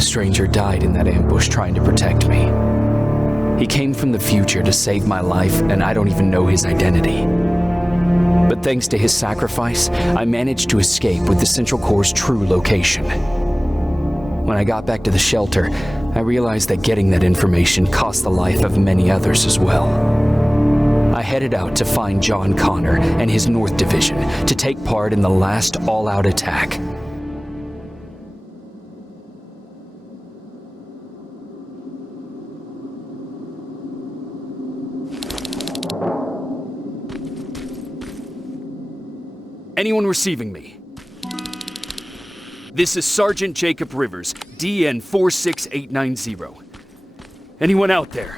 The stranger died in that ambush trying to protect me. He came from the future to save my life, and I don't even know his identity. But thanks to his sacrifice, I managed to escape with the Central Core's true location. When I got back to the shelter, I realized that getting that information cost the life of many others as well. I headed out to find John Connor and his North Division to take part in the last all-out attack. Anyone receiving me? This is Sergeant Jacob Rivers, DN 46890. Anyone out there?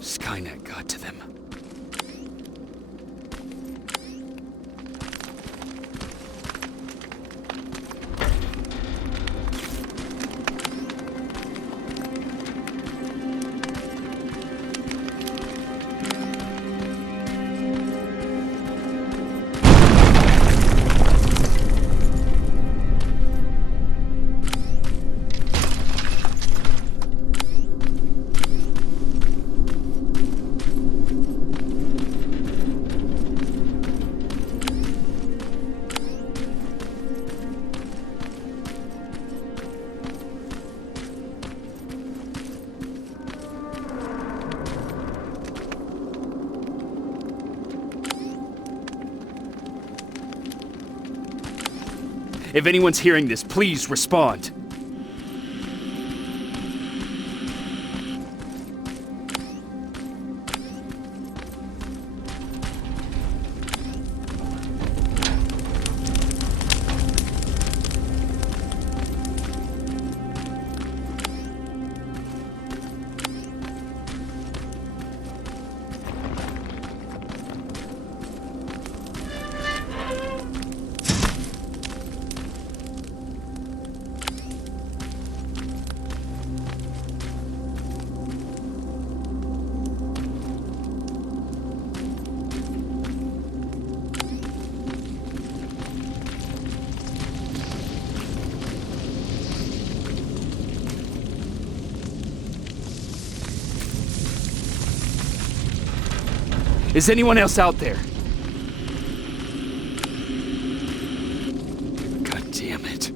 SKYNET got to them. If anyone's hearing this, please respond. Is anyone else out there? God damn it.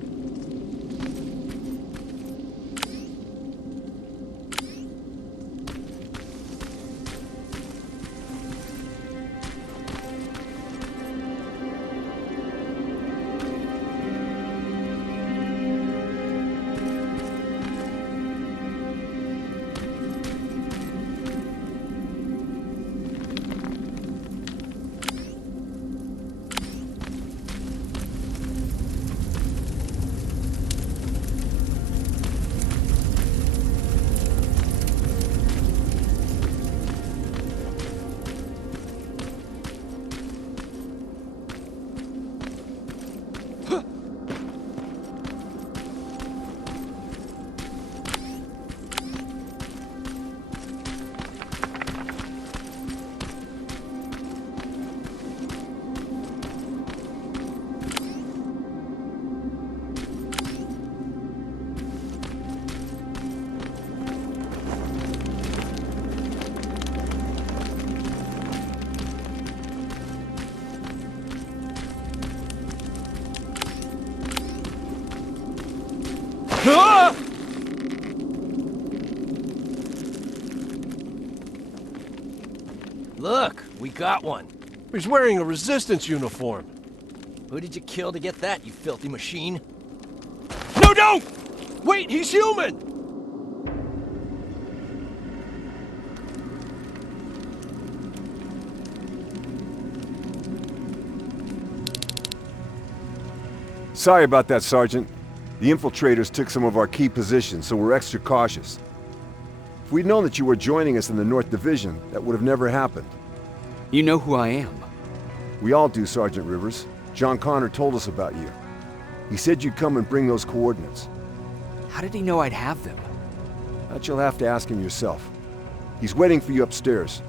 Look, we got one. He's wearing a resistance uniform. Who did you kill to get that, you filthy machine? No, don't! Wait, he's human! Sorry about that, Sergeant. The infiltrators took some of our key positions, so we're extra cautious. If we'd known that you were joining us in the North Division, that would have never happened. You know who I am. We all do, Sergeant Rivers. John Connor told us about you. He said you'd come and bring those coordinates. How did he know I'd have them? That you'll have to ask him yourself. He's waiting for you upstairs.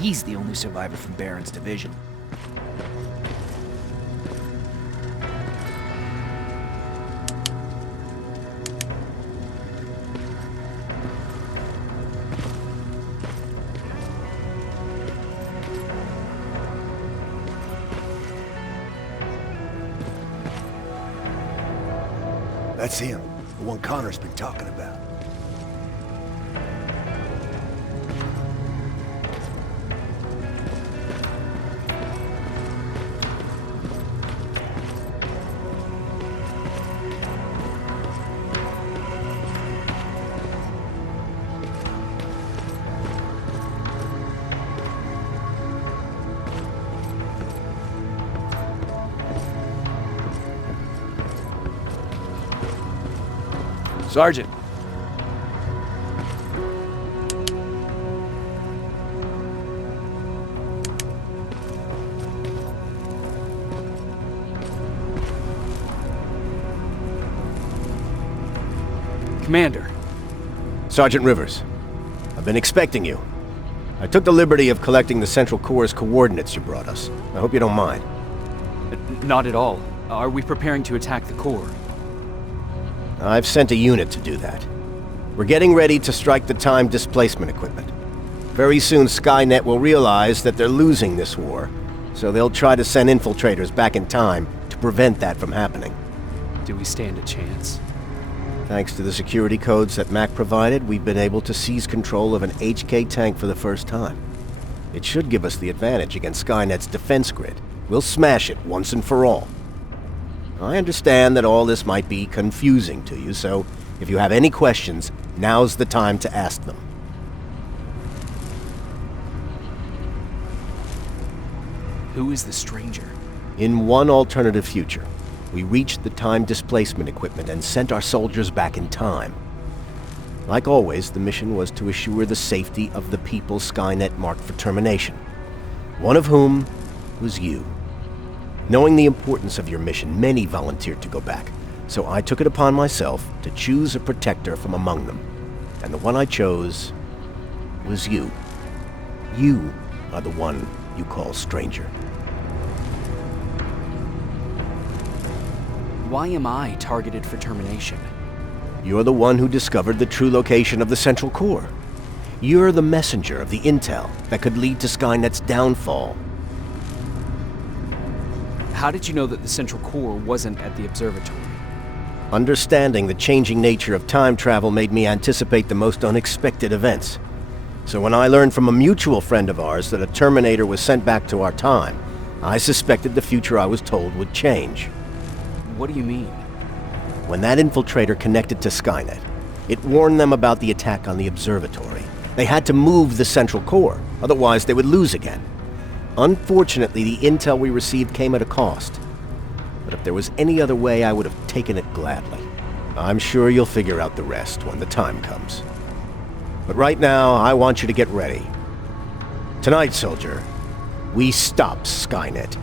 He's the only survivor from Baron's division. That's him, the one Connor's been talking about. Sergeant. Commander. Sergeant Rivers, I've been expecting you. I took the liberty of collecting the Central Core's coordinates you brought us. I hope you don't mind. Not at all. Are we preparing to attack the core? I've sent a unit to do that. We're getting ready to strike the time displacement equipment. Very soon SKYNET will realize that they're losing this war, so they'll try to send infiltrators back in time to prevent that from happening. Do we stand a chance? Thanks to the security codes that Mac provided, we've been able to seize control of an HK tank for the first time. It should give us the advantage against SKYNET's defense grid. We'll smash it once and for all. I understand that all this might be confusing to you, so if you have any questions, now's the time to ask them. Who is the stranger? In one alternative future, we reached the time displacement equipment and sent our soldiers back in time. Like always, the mission was to assure the safety of the people SKYNET marked for termination, one of whom was you. Knowing the importance of your mission, many volunteered to go back, so I took it upon myself to choose a protector from among them. And the one I chose was you. You are the one you call stranger. Why am I targeted for termination? You're the one who discovered the true location of the Central Core. You're the messenger of the intel that could lead to SKYNET's downfall. How did you know that the Central Core wasn't at the observatory? Understanding the changing nature of time travel made me anticipate the most unexpected events. So when I learned from a mutual friend of ours that a Terminator was sent back to our time, I suspected the future I was told would change. What do you mean? When that infiltrator connected to SKYNET, it warned them about the attack on the observatory. They had to move the Central Core, otherwise they would lose again. Unfortunately, the intel we received came at a cost. But if there was any other way, I would have taken it gladly. I'm sure you'll figure out the rest when the time comes. But right now, I want you to get ready. Tonight, soldier, we stop SKYNET.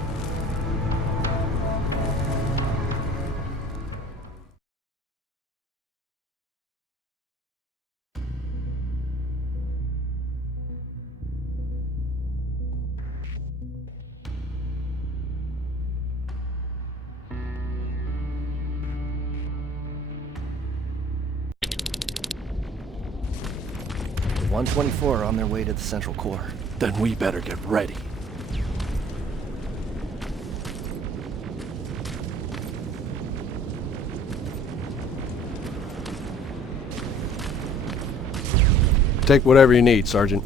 The 124 are on their way to the Central Core. Then we better get ready. Take whatever you need, Sergeant.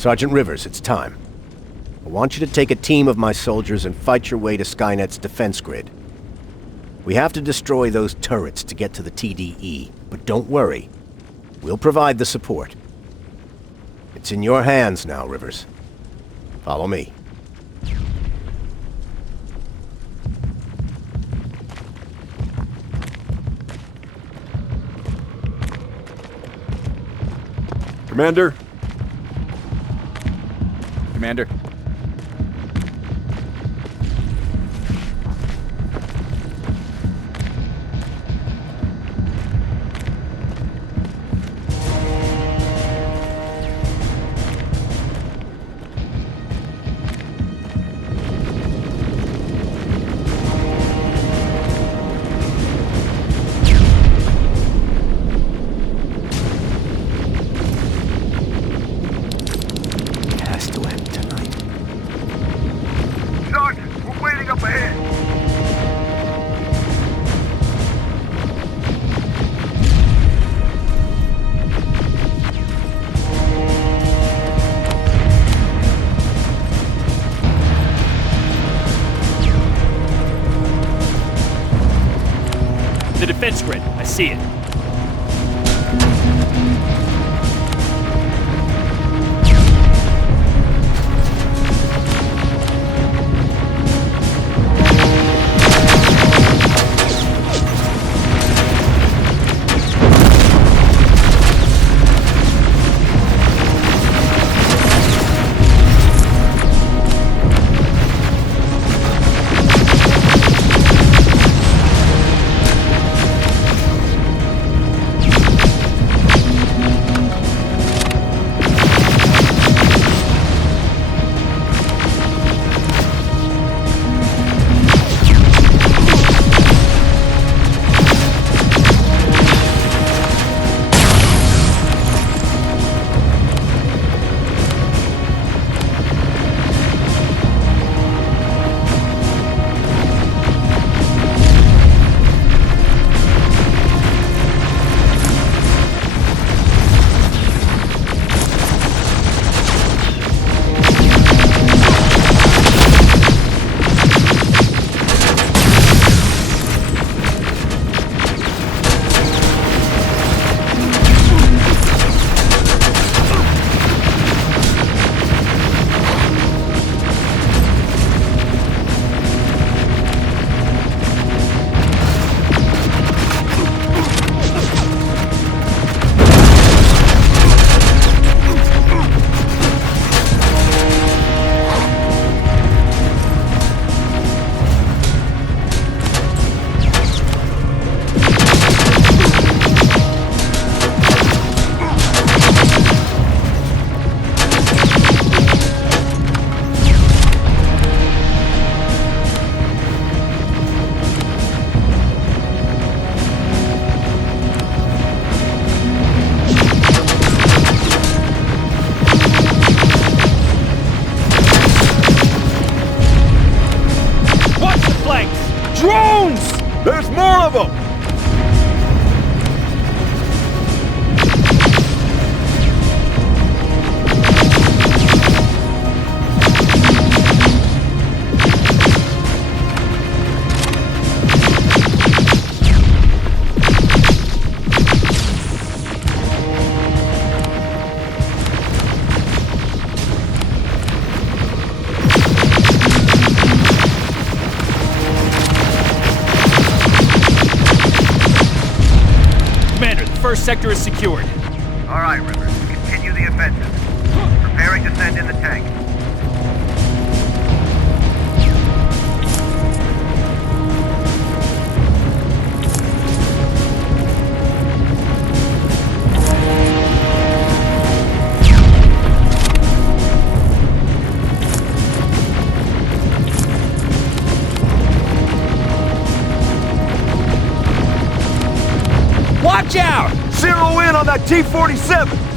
Sergeant Rivers, it's time. I want you to take a team of my soldiers and fight your way to Skynet's defense grid. We have to destroy those turrets to get to the TDE, but don't worry. We'll provide the support. It's in your hands now, Rivers. Follow me. Commander? Commander. The defense grid. I see it. Drones! There's more of them! First sector is secured. All right, Rivers. Continue the offensive. Preparing to send in the tank. Watch out! Zero in on that T-47!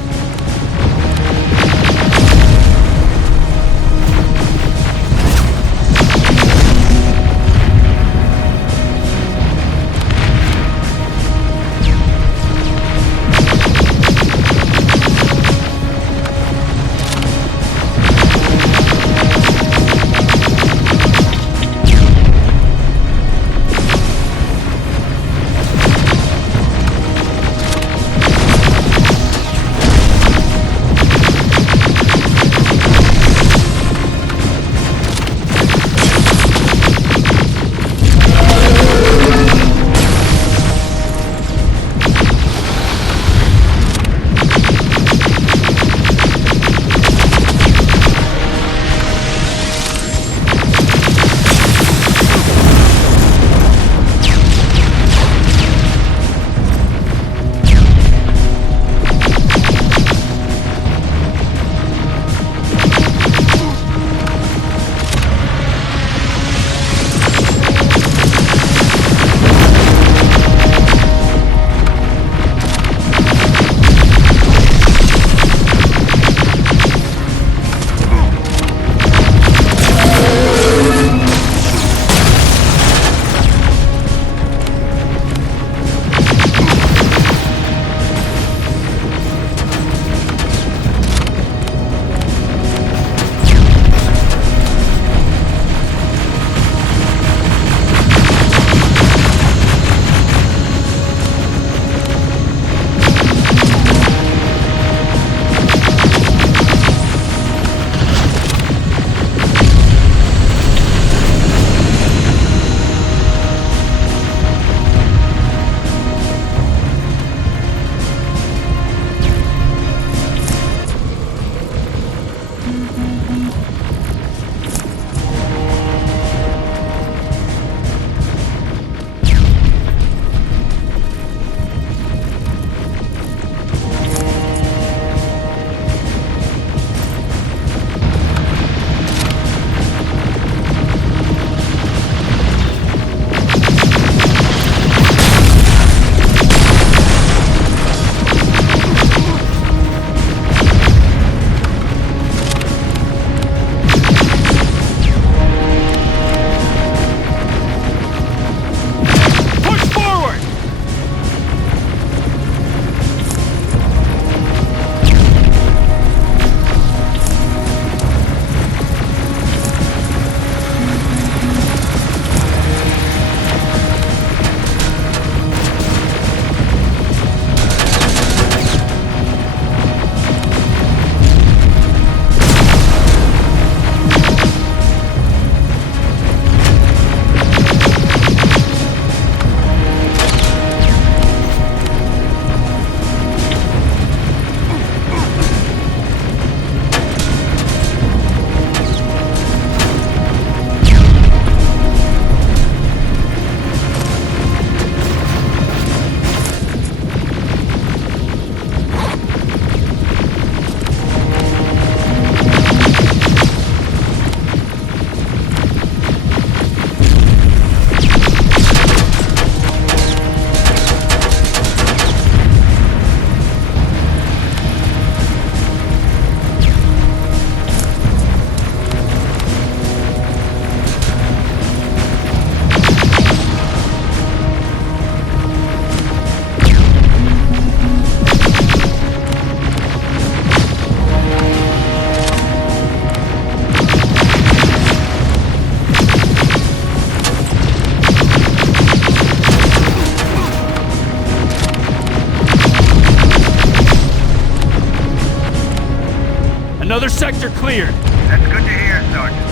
Another sector cleared. That's good to hear, Sergeant.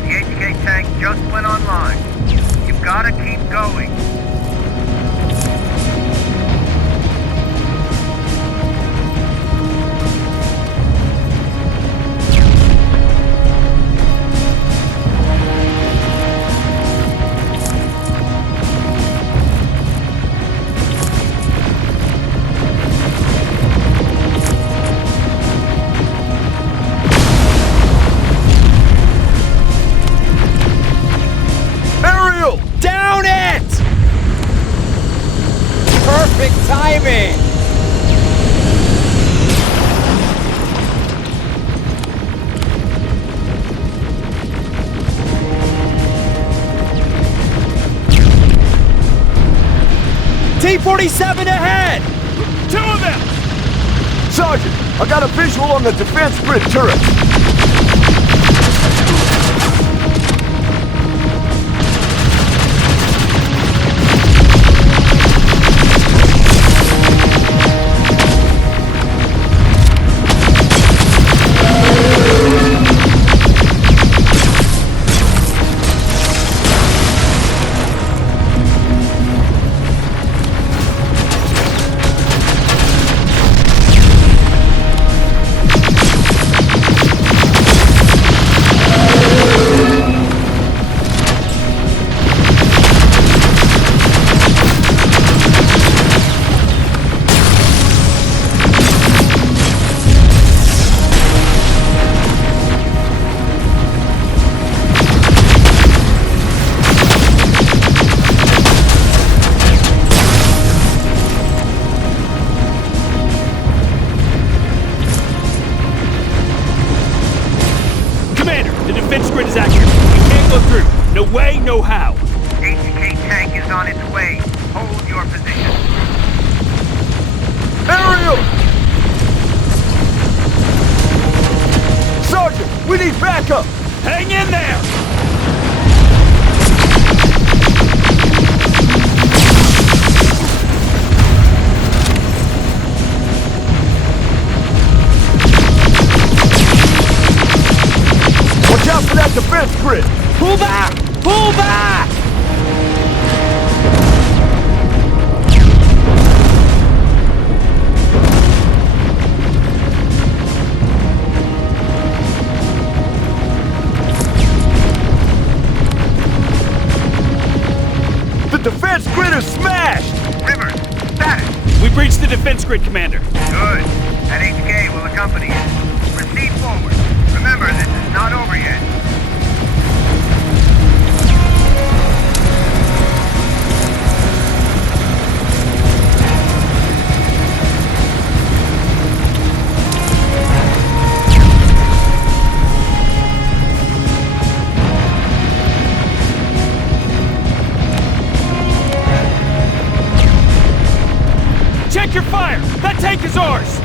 The HK tank just went online. You've gotta keep going. Down it! Perfect timing! T-47 ahead! Two of them! Sergeant, I got a visual on the defense grid turrets. Defense grid is accurate. We can't go through. No way, no how. HK tank is on its way. Hold your position. Aerial! Sergeant, we need backup! Hang in there! Watch out for that defense grid! Pull back! Pull back! The defense grid is smashed! Rivers, status. We breached the defense grid, Commander. Good. That HK will accompany you. Proceed forward. Remember, this is not over yet. Check your fire! That tank is ours!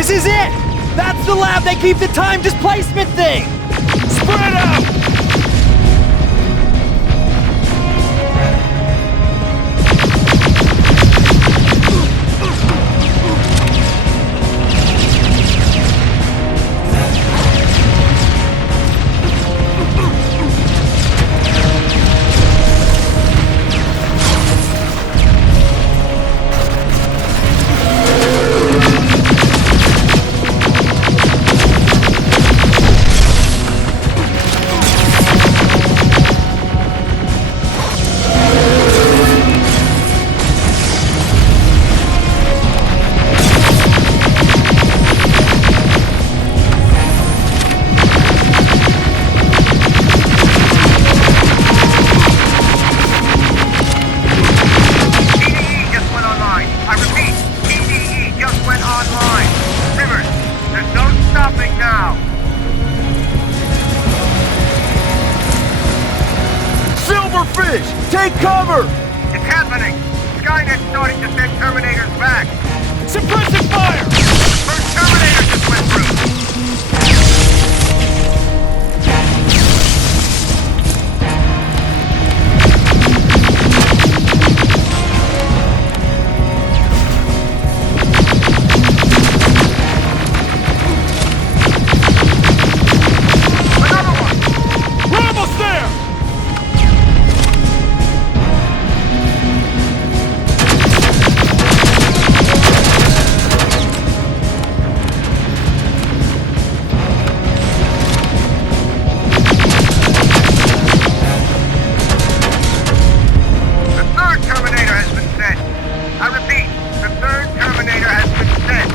This is it! That's the lab they keep the time displacement thing! Spread out! Take cover! It's happening! SKYNET's starting to send Terminators back! Suppressive fire! First Terminator just went through! Another one! We're almost there! The third Terminator has been sent! I repeat, the third Terminator has been sent!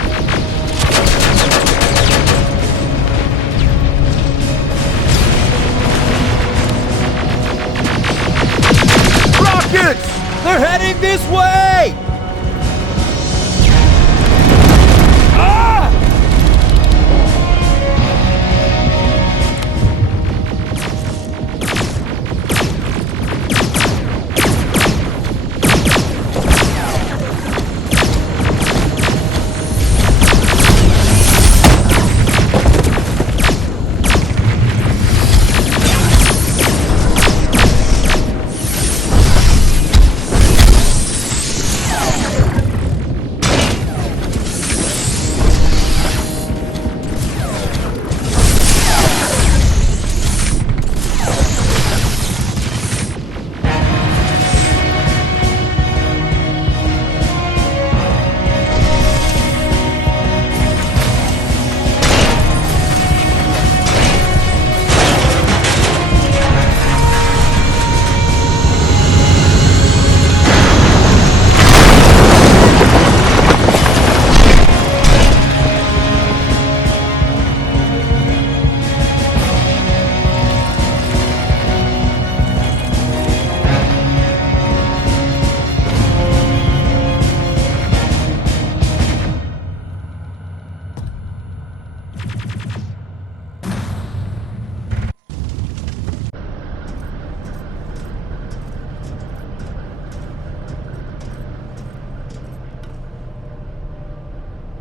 Rockets! They're heading this way! Ah!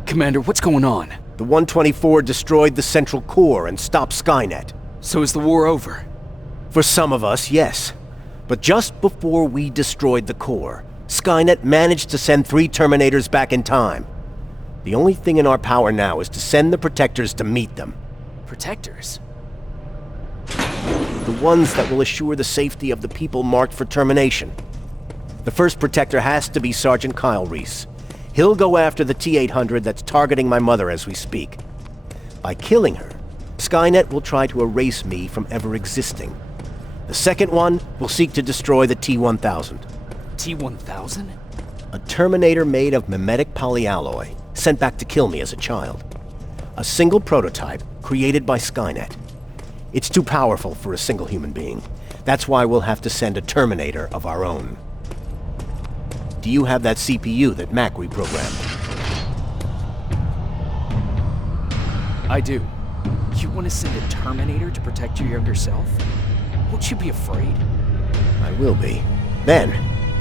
Commander, what's going on? The 124 destroyed the central core and stopped SKYNET. So is the war over? For some of us, yes. But just before we destroyed the core, SKYNET managed to send 3 Terminators back in time. The only thing in our power now is to send the Protectors to meet them. Protectors? The ones that will assure the safety of the people marked for termination. The first Protector has to be Sergeant Kyle Reese. He'll go after the T-800 that's targeting my mother as we speak. By killing her, SKYNET will try to erase me from ever existing. The second one will seek to destroy the T-1000. T-1000? A Terminator made of mimetic polyalloy, sent back to kill me as a child. A single prototype created by SKYNET. It's too powerful for a single human being. That's why we'll have to send a Terminator of our own. Do you have that CPU that Mac reprogrammed? I do. You want to send a Terminator to protect your younger self? Won't you be afraid? I will be. Then,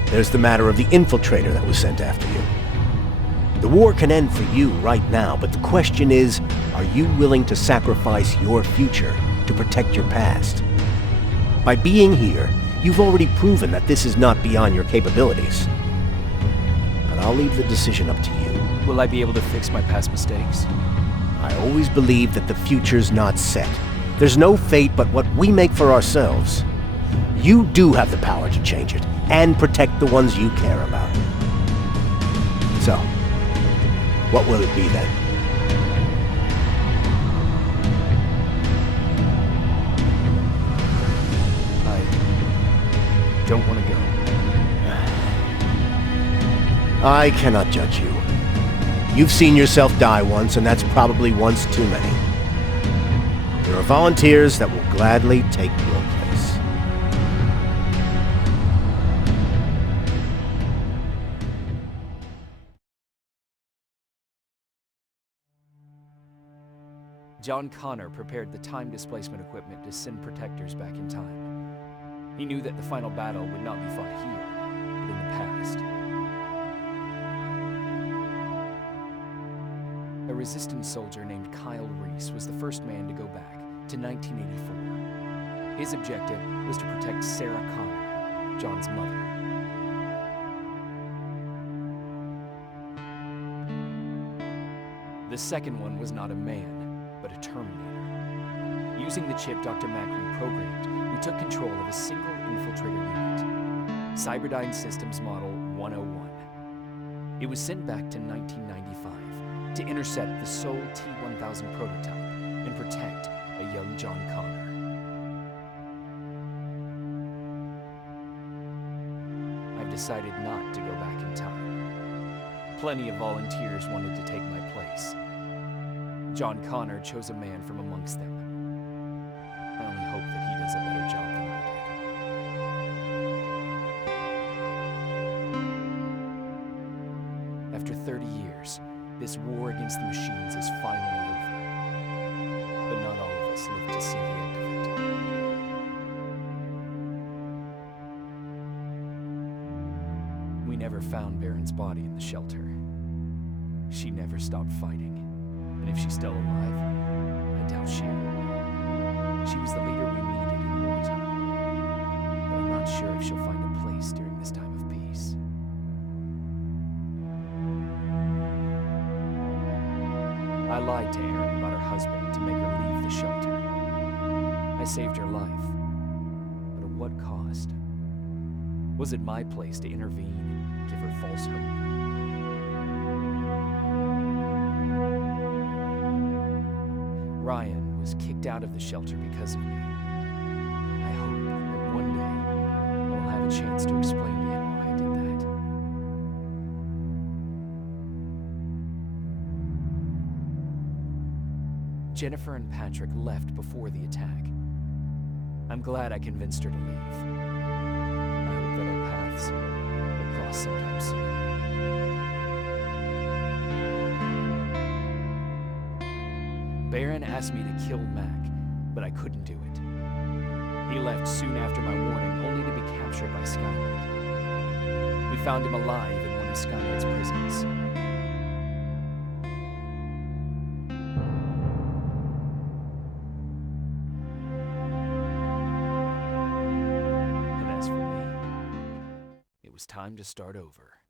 there's the matter of the infiltrator that was sent after you. The war can end for you right now, but the question is, are you willing to sacrifice your future to protect your past? By being here, you've already proven that this is not beyond your capabilities. But I'll leave the decision up to you. Will I be able to fix my past mistakes? I always believe that the future's not set. There's no fate but what we make for ourselves. You do have the power to change it, and protect the ones you care about. So, what will it be then? I don't want to go. I cannot judge you. You've seen yourself die once, and that's probably once too many. There are volunteers that will gladly take your place. John Connor prepared the time displacement equipment to send protectors back in time. He knew that the final battle would not be fought here, but in the past. A resistance soldier named Kyle Reese was the first man to go back to 1984. His objective was to protect Sarah Connor, John's mother. The second one was not a man, but a Terminator. Using the chip Dr. Mack reprogrammed, we took control of a single infiltrator unit, Cyberdyne Systems Model 101. It was sent back to 1995 to intercept the sole T-1000 prototype and protect a young John Connor. I've decided not to go back in time. Plenty of volunteers wanted to take my place. John Connor chose a man from amongst them. I only hope that he does a better job than I did. After 30 years, this war against the machines is finally over. But not all of us live to see the end of it. We never found Baron's body in the shelter. She never stopped fighting. And if she's still alive, I doubt she ever will. She was the leader we needed in wartime. But I'm not sure if she'll find a place during this time of peace. I lied to Erin about her husband to make her leave the shelter. I saved her life. But at what cost? Was it my place to intervene and give her false hope? Ryan was kicked out of the shelter because of me. I hope that one day I will have a chance to explain to him why I did that. Jennifer and Patrick left before the attack. I'm glad I convinced her to leave. I hope that our paths will cross sometime soon. Baron asked me to kill Mac, but I couldn't do it. He left soon after my warning, only to be captured by SKYNET. We found him alive in one of SKYNET's prisons. And as for me, it was time to start over.